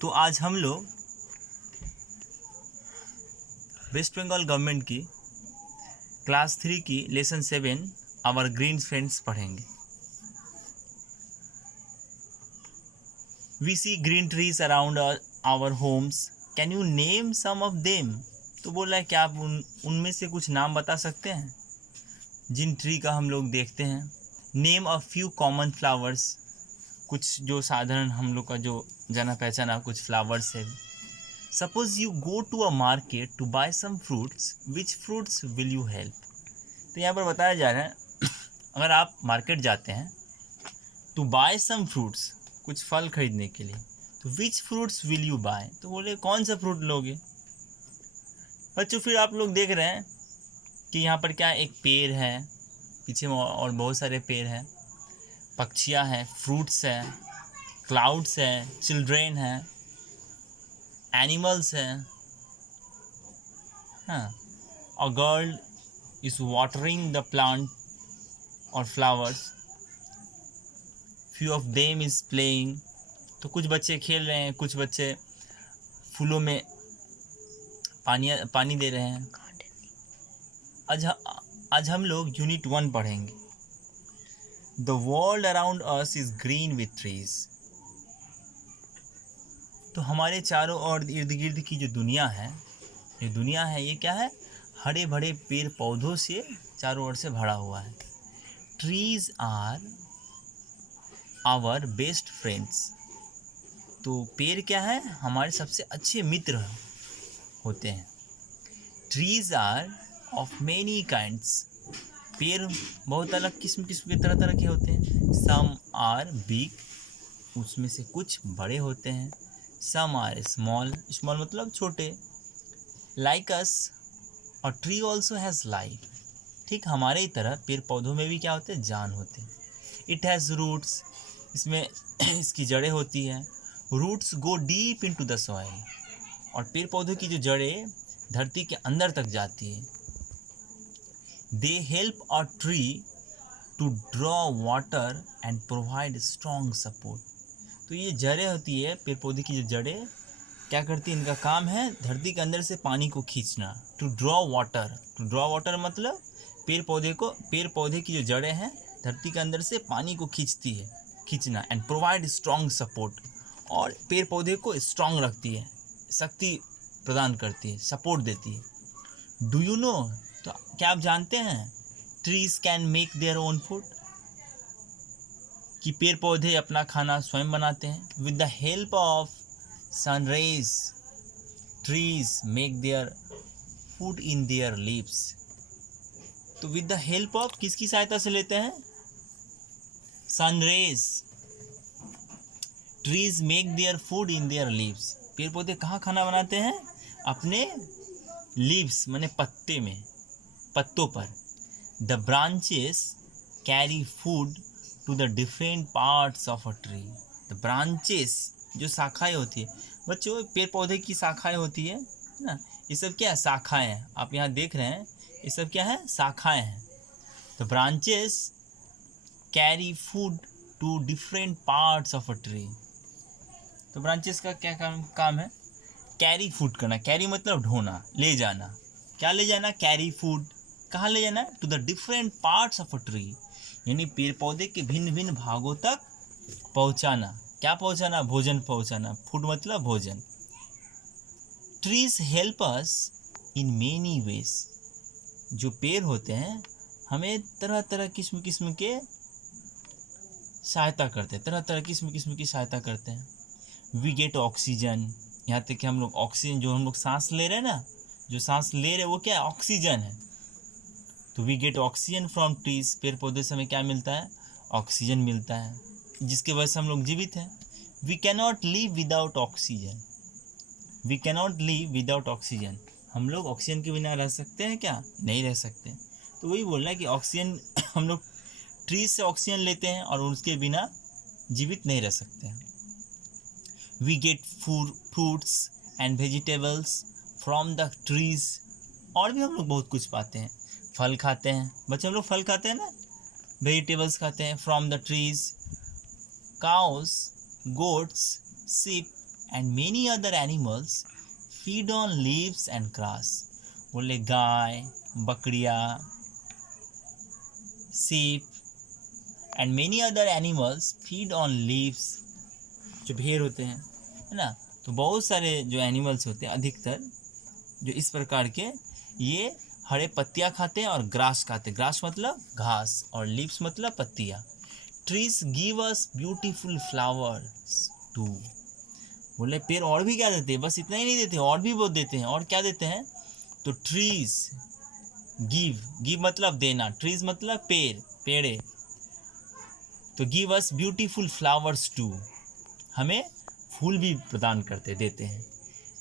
तो आज हम लोग वेस्ट बंगाल गवर्नमेंट की क्लास 3 की लेसन 7 आवर ग्रीन फ्रेंड्स पढ़ेंगे। We see green trees around our homes, can you name some of them. तो बोल रहा है क्या आप उनमें से कुछ नाम बता सकते हैं जिन ट्री का हम लोग देखते हैं। Name a few common flowers, कुछ जो साधारण हम लोग का जो जाना पहचाना कुछ फ्लावर्स है। Suppose you go to a market to buy some fruits, which fruits will you help. तो यहाँ पर बताया जा रहा है अगर आप मार्केट जाते हैं टू बाय सम फ्रूट्स, कुछ फल खरीदने के लिए, तो विच फ्रूट्स विल यू बाय, तो बोले कौन सा फ्रूट लोगे। बच्चों फिर आप लोग देख रहे हैं कि यहाँ पर क्या एक पेड़ है, पीछे में और बहुत सारे पेड़ हैं, पक्षियाँ हैं, फ्रूट्स हैं, क्लाउड्स हैं, चिल्ड्रेन हैं, एनिमल्स हैं। हाँ, a girl is watering the plant और flowers, few of them is playing. तो कुछ बच्चे खेल रहे हैं, कुछ बच्चे फूलों में पानी दे रहे हैं। आज हम लोग यूनिट 1 पढ़ेंगे। The world around us is green with trees. तो हमारे चारों ओर इर्द गिर्द की जो दुनिया है, ये क्या है, हरे भरे पेड़ पौधों से चारों ओर से भरा हुआ है। Trees are our best friends. तो पेड़ क्या है, हमारे सबसे अच्छे मित्र होते हैं। Trees are of many kinds. पेड़ बहुत अलग किस्म के तरह तरह के होते हैं। सम आर बिग, उसमें से कुछ बड़े होते हैं। सम आर स्मॉल, स्मॉल मतलब छोटे। लाइक अस, और ट्री ऑल्सो हैज़ लाइफ। ठीक हमारे ही तरह पेड़ पौधों में भी क्या होते हैं, जान होते हैं। इट हैज़ रूट्स, इसमें इसकी जड़ें होती हैं। Roots go deep into the soil, और पेड़ पौधों की जो जड़ें धरती के अंदर तक जाती है। They help a tree to draw water and provide strong support. तो ये जड़ें होती है, पेड़ पौधे की जो जड़ें क्या करती है, इनका काम है धरती के अंदर से पानी को खींचना। टू ड्रॉ वाटर मतलब पेड़ पौधे की जो जड़ें हैं धरती के अंदर से पानी को खींचना। एंड प्रोवाइड स्ट्रॉन्ग सपोर्ट, और पेड़ पौधे को स्ट्रॉन्ग रखती है, शक्ति प्रदान करती है, सपोर्ट देती है। डू यू नो, तो क्या आप जानते हैं, trees can make their own food, कि पेड़ पौधे अपना खाना स्वयं बनाते हैं। With the help of sun rays, trees make their food in their leaves. तो विद द हेल्प ऑफ, किसकी सहायता से लेते हैं, sun rays, trees make their food in their leaves. पेड़ पौधे कहाँ खाना बनाते हैं, अपने लीव्स माने पत्तों पर। The branches carry food to the different parts of a tree. The branches, जो शाखाएं होती है बच्चों, पेड़ पौधे की शाखाएं होती है ना, ये सब क्या है, शाखाएं हैं। आप यहाँ देख रहे हैं ये सब क्या है, शाखाएं हैं। The branches carry food to different parts of a tree. तो ब्रांचेस का क्या काम है, कैरी फूड करना। कैरी मतलब ढोना, ले जाना। क्या ले जाना, कैरी फूड, कहाँ ले जाना, to the different parts of a tree, यानी पेड़ पौधे के भिन्न भिन्न भागों तक पहुँचाना। क्या पहुँचाना, भोजन पहुँचाना। फूड मतलब भोजन। Trees help us in many ways. जो पेड़ होते हैं हमें तरह तरह किस्म के सहायता करते हैं, तरह तरह किस्म की सहायता करते हैं। वी गेट ऑक्सीजन, यहाँ तक कि हम लोग ऑक्सीजन, जो हम लोग सांस ले रहे हैं ना, जो सांस ले रहे हैं वो क्या है, ऑक्सीजन है। तो we get oxygen from trees, पेड़ पौधे से हमें क्या मिलता है, ऑक्सीजन मिलता है, जिसके वजह से हम लोग जीवित हैं। We cannot live without oxygen, we cannot live without oxygen. हम लोग ऑक्सीजन के बिना रह सकते हैं क्या, नहीं रह सकते। तो वही बोल रहा है कि ऑक्सीजन हम लोग ट्रीज से ऑक्सीजन लेते हैं और उसके बिना जीवित नहीं रह सकते हैं। We get fruits and vegetables from the trees. और भी हम लोग बहुत कुछ पाते हैं, फल खाते हैं बच्चे, हम लोग फल खाते हैं ना, वेजिटेबल्स खाते हैं from the trees. Cows, goats, sheep and many other animals feed on leaves and grass. बोले गाय, बकरियाँ, sheep and many other animals feed on leaves, जो भेड़ होते हैं, है ना। तो बहुत सारे जो एनिमल्स होते हैं, अधिकतर जो इस प्रकार के, ये हरे पत्तियाँ खाते हैं और ग्रास खाते हैं। ग्रास मतलब घास और लीव्स मतलब पत्तियाँ। Trees give us beautiful flowers too. बोले पेड़ और भी क्या देते हैं, बस इतना ही नहीं देते, और भी बहुत देते हैं। और क्या देते हैं, तो ट्रीज गिव मतलब देना, ट्रीज मतलब पेड़े। तो give us beautiful flowers too, हमें फूल भी प्रदान करते देते हैं।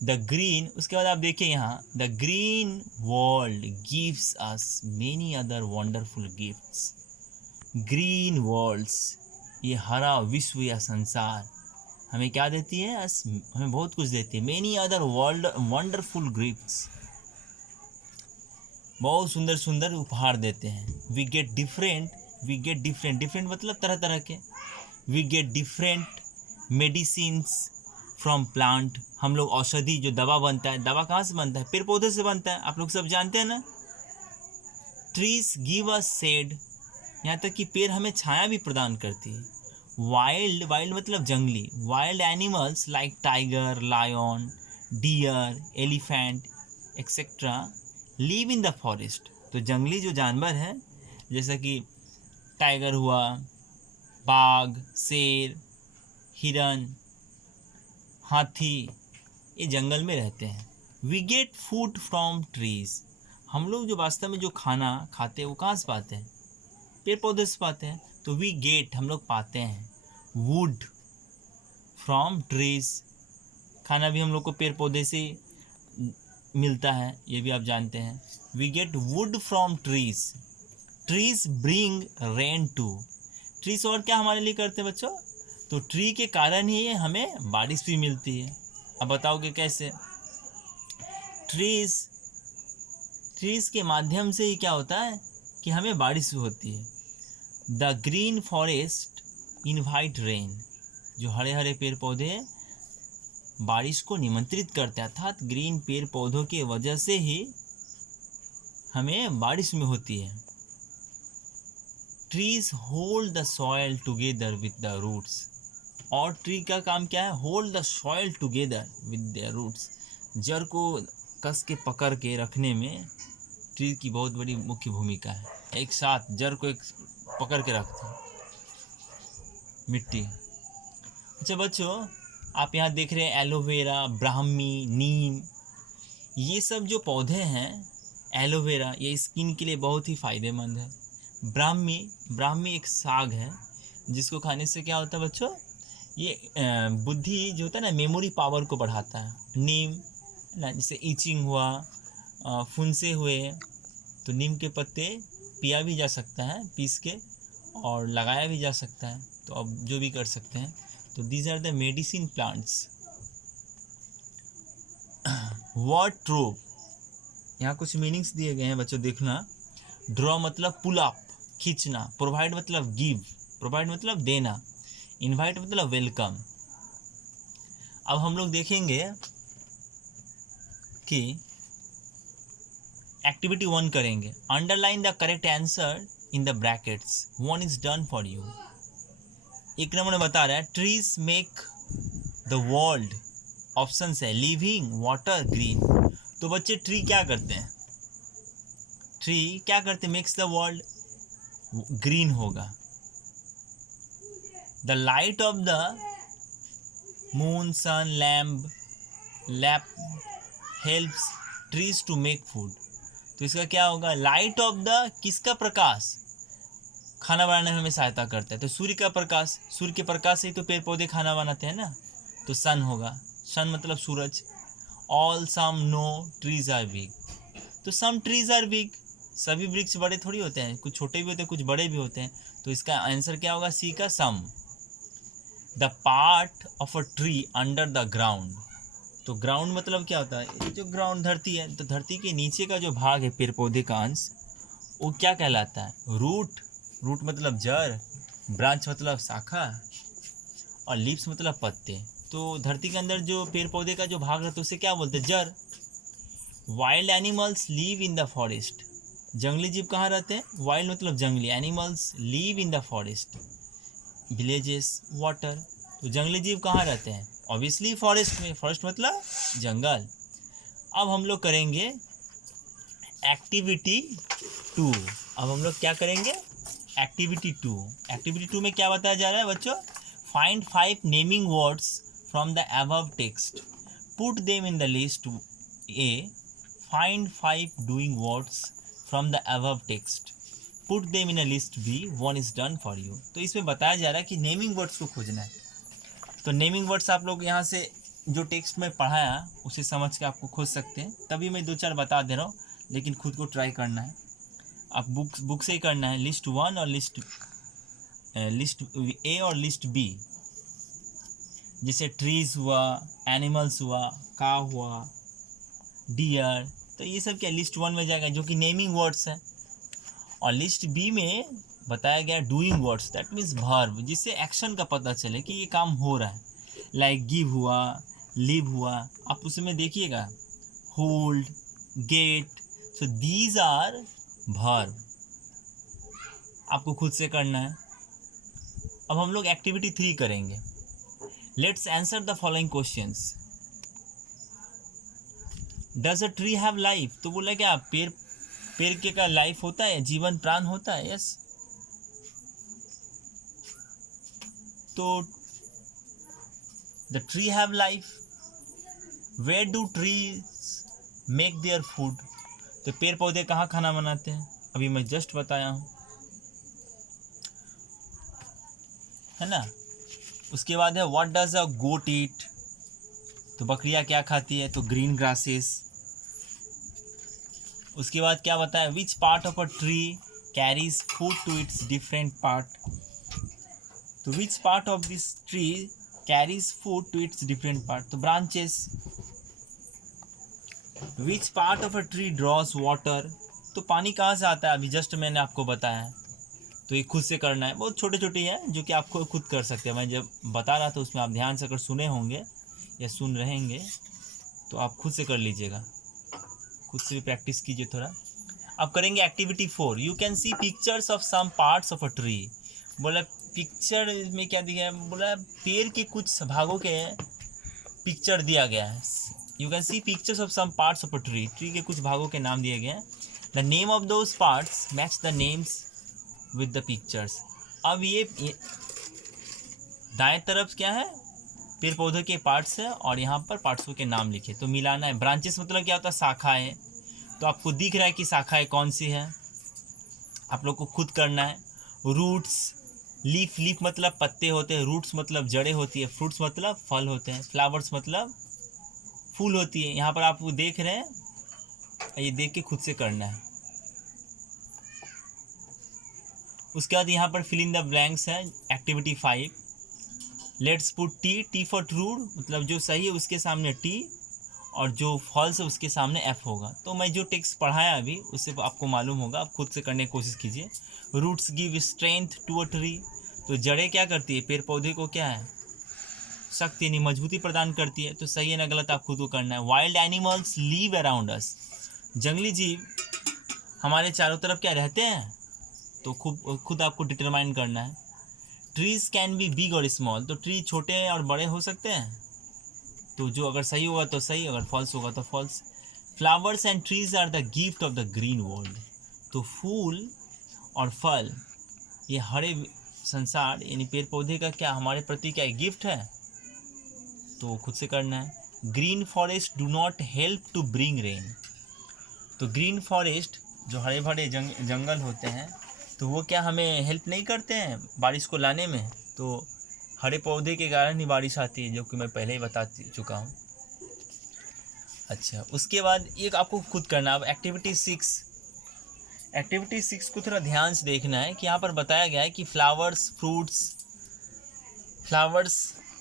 द ग्रीन, उसके बाद आप देखिए यहाँ, the green world gives us many other wonderful gifts. Green worlds, ये हरा विश्व या संसार हमें क्या देती है, हमें बहुत कुछ देती है। Many other world wonderful gifts, बहुत सुंदर सुंदर उपहार देते हैं। वी गेट डिफरेंट डिफरेंट मतलब तरह तरह के। We get different medicines from plant, हम लोग औषधि, जो दवा बनता है, दवा कहाँ से बनता है, पेड़ पौधे से बनता है, आप लोग सब जानते हैं ना। ट्रीज गिव अस शेड, यहाँ तक कि पेड़ हमें छाया भी प्रदान करती है। वाइल्ड मतलब जंगली, wild animals like tiger, lion, deer, elephant etcetera live in the forest. तो जंगली जो जानवर हैं, जैसा कि टाइगर हुआ, बाघ, शेर, हिरन, हाथी, ये जंगल में रहते हैं। We get food from trees, हम लोग जो वास्तव में जो खाना खाते हैं वो कहाँ से पाते हैं, पेड़ पौधे से पाते हैं। तो वी गेट, हम लोग पाते हैं, वुड फ्रॉम ट्रीज, खाना भी हम लोग को पेड़ पौधे से मिलता है, ये भी आप जानते हैं। We get wood from trees, trees bring rain too. Trees और क्या हमारे लिए करते हैं बच्चों, तो ट्री के कारण ही हमें बारिश भी मिलती है। अब बताओगे कैसे, ट्रीज के माध्यम से ही क्या होता है कि हमें बारिश होती है। The green forest invite rain, जो हरे हरे पेड़ पौधे बारिश को निमंत्रित करते हैं, अर्थात ग्रीन पेड़ पौधों की वजह से ही हमें बारिश में होती है। Trees hold the soil together with the roots, और ट्री का काम क्या है, hold the soil together with the roots, जड़ को कस के पकड़ के रखने में ट्री की बहुत बड़ी मुख्य भूमिका है। एक साथ जड़ को एक पकड़ के रखते हैं मिट्टी। अच्छा बच्चों, आप यहाँ देख रहे हैं एलोवेरा, ब्राह्मी, नीम, ये सब जो पौधे हैं, एलोवेरा ये स्किन के लिए बहुत ही फ़ायदेमंद है। ब्राह्मी एक साग है जिसको खाने से क्या होता है बच्चों, ये बुद्धि जो होता है ना, मेमोरी पावर को बढ़ाता है। नीम ना, जैसे ईचिंग हुआ, फुंसे हुए, तो नीम के पत्ते पिया भी जा सकता है, पीस के, और लगाया भी जा सकता है। तो अब जो भी कर सकते हैं। तो these are the medicine plants. Word trope, यहाँ कुछ मीनिंग्स दिए गए हैं बच्चों, देखना। ड्रॉ मतलब पुल अप, खींचना। प्रोवाइड मतलब गिव, प्रोवाइड मतलब देना। इनवाइट मतलब वेलकम। अब हम लोग देखेंगे कि एक्टिविटी 1 करेंगे। Underline the correct answer in the brackets, 1 is done for you. 1 number में बता रहा है trees make the world, option है लिविंग, वाटर, ग्रीन। तो बच्चे ट्री क्या करते हैं, ट्री क्या करते हैं, मेक्स द वर्ल्ड, ग्रीन होगा। The light of the moon, sun, lamp helps trees to make food. तो इसका क्या होगा, लाइट ऑफ द, किसका प्रकाश, खाना बनाने में हमें सहायता करता है। तो सूर्य का प्रकाश, सूर्य के प्रकाश से ही तो पेड़ पौधे खाना बनाते हैं ना। तो सन होगा, सन मतलब सूरज। All some no trees are big, तो सम ट्रीज आर बिग, सभी वृक्ष बड़े थोड़ी होते हैं, कुछ छोटे भी होते हैं, कुछ बड़े भी होते हैं। तो इसका आंसर क्या होगा, सी का some. The part of a tree under the ground, तो ग्राउंड मतलब क्या होता है, ये जो ग्राउंड धरती है, तो धरती के नीचे का जो भाग है पेड़ पौधे का अंश, वो क्या कहलाता है, रूट। रूट मतलब जड़, ब्रांच मतलब शाखा, और लीव्स मतलब पत्ते। तो धरती के अंदर जो पेड़ पौधे का जो भाग रहता है उसे क्या बोलते हैं? जड़। Wild animals live in the forest. जंगली जीव कहाँ रहते हैं? वाइल्ड मतलब जंगली, animals live in the forest, villages, water. तो जंगली जीव कहाँ रहते हैं? ऑब्वियसली फॉरेस्ट में। फॉरेस्ट मतलब जंगल। अब हम लोग करेंगे एक्टिविटी 2। अब हम लोग क्या करेंगे? एक्टिविटी 2। एक्टिविटी 2 में क्या बताया जा रहा है बच्चों? Find 5 naming words from the above text, put them in the list A. Find 5 doing words from the above text, put them in a list B, 1 is done for you. तो इसमें बताया जा रहा है कि नेमिंग वर्ड्स को खोजना है। तो नेमिंग वर्ड्स आप लोग यहाँ से जो टेक्स्ट में पढ़ाया उसे समझ के आपको खोज सकते हैं। तभी मैं 2-4 बता दे रहा हूँ, लेकिन खुद को ट्राई करना है। आप बुक से ही करना है, लिस्ट 1 और लिस्ट ए और लिस्ट बी। जैसे ट्रीज हुआ, एनिमल्स हुआ, काव हुआ, डियर, तो ये सब क्या लिस्ट 1 में जाएगा जो कि नेमिंग वर्ड्स है। और लिस्ट बी में बताया गया doing words, that means verb, जिससे एक्शन का पता चले कि ये काम हो रहा है। लाइक गिव हुआ, लिव हुआ, आप उसमें देखिएगा hold, get, so these are verb. आपको खुद से करना है। अब हम लोग एक्टिविटी 3 करेंगे। Let's answer the following questions. Does a tree have life? तो बोला क्या पेड़ के का लाइफ होता है, जीवन प्राण होता है? यस। तो the tree have life. Where do trees make their food? तो पेड़ पौधे कहाँ खाना बनाते हैं? अभी मैं जस्ट बताया हूँ, है ना। उसके बाद है व्हाट डज अ गोट ईट? तो बकरियाँ क्या खाती है? तो ग्रीन ग्रासेस। उसके बाद क्या बताया? Which part of a tree carries food to its different part? तो which part of this tree carries food to its different part? तो branches. Which part of a tree draws water? तो पानी कहाँ से आता है? अभी जस्ट मैंने आपको बताया है। तो ये खुद से करना है, बहुत छोटे छोटे हैं जो कि आपको खुद कर सकते हैं। मैं जब बता रहा था उसमें आप ध्यान से अगर सुने होंगे या सुन रहेंगे तो आप खुद से कर लीजिएगा, खुद से भी प्रैक्टिस कीजिए थोड़ा। अब करेंगे activity 4। You can see pictures of some parts of a tree. बोला पिक्चर में क्या दिया है? बोला पेड़ के कुछ भागों के पिक्चर दिया गया है। You can see pictures of some parts of a tree. Tree के कुछ भागों के नाम दिए गए हैं। The name of those parts match the names with the pictures. अब ये दाएं तरफ क्या है? पेड़ पौधों के पार्ट्स है और यहाँ पर पार्ट्सों के नाम लिखे, तो मिलाना है। ब्रांचेस मतलब क्या होता है? शाखाएं। तो आपको दिख रहा है कि शाखाएं कौन सी है, आप लोग को खुद करना है। रूट्स, लीफ, लीफ मतलब पत्ते होते हैं, रूट्स मतलब जड़ें होती है, फ्रूट्स मतलब फल होते हैं, फ्लावर्स मतलब फूल होती है। यहाँ पर आप देख रहे हैं, ये देख के खुद से करना है। उसके बाद यहाँ पर फिल इन द ब्लैंक्स है, activity 5। Let's put T, T for true, मतलब जो सही है उसके सामने टी और जो फॉल्स है उसके सामने एफ होगा। तो मैं जो टेक्स्ट पढ़ाया अभी उससे आपको मालूम होगा, आप खुद से करने की कोशिश कीजिए। Roots give strength to a tree. तो जड़ें क्या करती है? पेड़ पौधे को क्या है? शक्ति यानी मजबूती प्रदान करती है। तो सही है ना गलत आप खुद को करना है। Wild animals leave around us. जंगली जीव हमारे चारों तरफ क्या रहते हैं? तो खुद आपको डिटरमाइन करना है। ट्रीज कैन बी बिग और स्मॉल। तो ट्री छोटे और बड़े हो सकते हैं। तो जो अगर सही होगा तो सही, अगर फॉल्स होगा तो false. Flowers and trees are the gift of the green world. तो फूल और फल, ये हरे संसार यानी पेड़ पौधे का क्या हमारे प्रति क्या गिफ्ट है? तो खुद से करना है। Green forest do not help to bring rain. तो ग्रीन फॉरेस्ट जो हरे भरे जंगल होते हैं तो वो क्या हमें हेल्प नहीं करते हैं बारिश को लाने में? तो हरे पौधे के कारण ही बारिश आती है, जो कि मैं पहले ही बता चुका हूँ। अच्छा, उसके बाद एक आपको खुद करना। अब एक्टिविटी 6। एक्टिविटी 6 को थोड़ा ध्यान से देखना है कि यहाँ पर बताया गया है कि flowers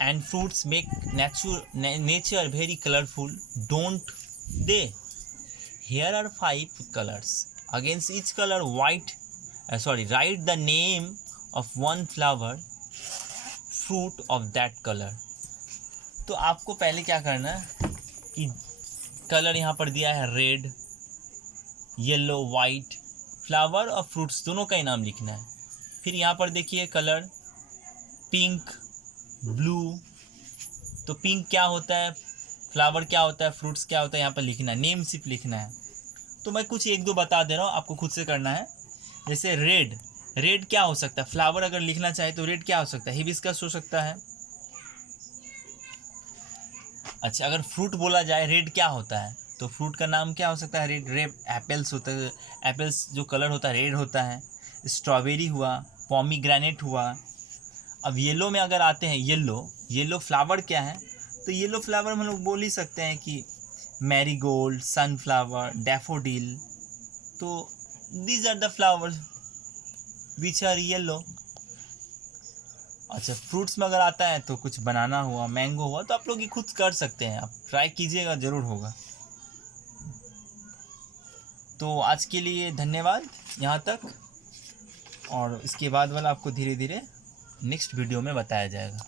and fruits make nature very colourful, don't they? Here are 5 colours, against each colour write the name of one flower, fruit of that color. तो आपको पहले क्या करना है कि कलर यहाँ पर दिया है रेड, येलो, वाइट, फ्लावर और फ्रूट्स दोनों का ही नाम लिखना है। फिर यहाँ पर देखिए कलर पिंक, ब्लू, तो पिंक क्या होता है, फ्लावर क्या होता है, फ्रूट्स क्या होता है, यहाँ पर लिखना है, नेम सिर्फ लिखना है। तो मैं कुछ एक दो बता दे रहा हूँ, आपको खुद से करना है। जैसे रेड, रेड क्या हो सकता है, फ्लावर अगर लिखना चाहे तो रेड क्या हो सकता है, हिबिस्कस हो सकता है। अच्छा, अगर फ्रूट बोला जाए रेड क्या होता है, तो फ्रूट का नाम क्या हो सकता है, रेड, रेड एप्पल्स होता है, एप्पल्स जो कलर होता है रेड होता है। स्ट्रॉबेरी हुआ, पॉमीग्रेनेट हुआ। अब येलो में अगर आते हैं, येलो, येलो फ्लावर क्या है, तो येलो फ्लावर हम लोग बोल ही सकते हैं कि मैरीगोल्ड, सनफ्लावर, डैफोडिल। तो these are the flowers which are yellow. अच्छा, फ्रूट्स में अगर आता है तो कुछ बनाना हुआ, मैंगो हुआ, तो आप लोग ये खुद कर सकते हैं, आप ट्राई कीजिएगा, ज़रूर होगा। तो आज के लिए धन्यवाद यहाँ तक, और इसके बाद वाला आपको धीरे धीरे नेक्स्ट वीडियो में बताया जाएगा।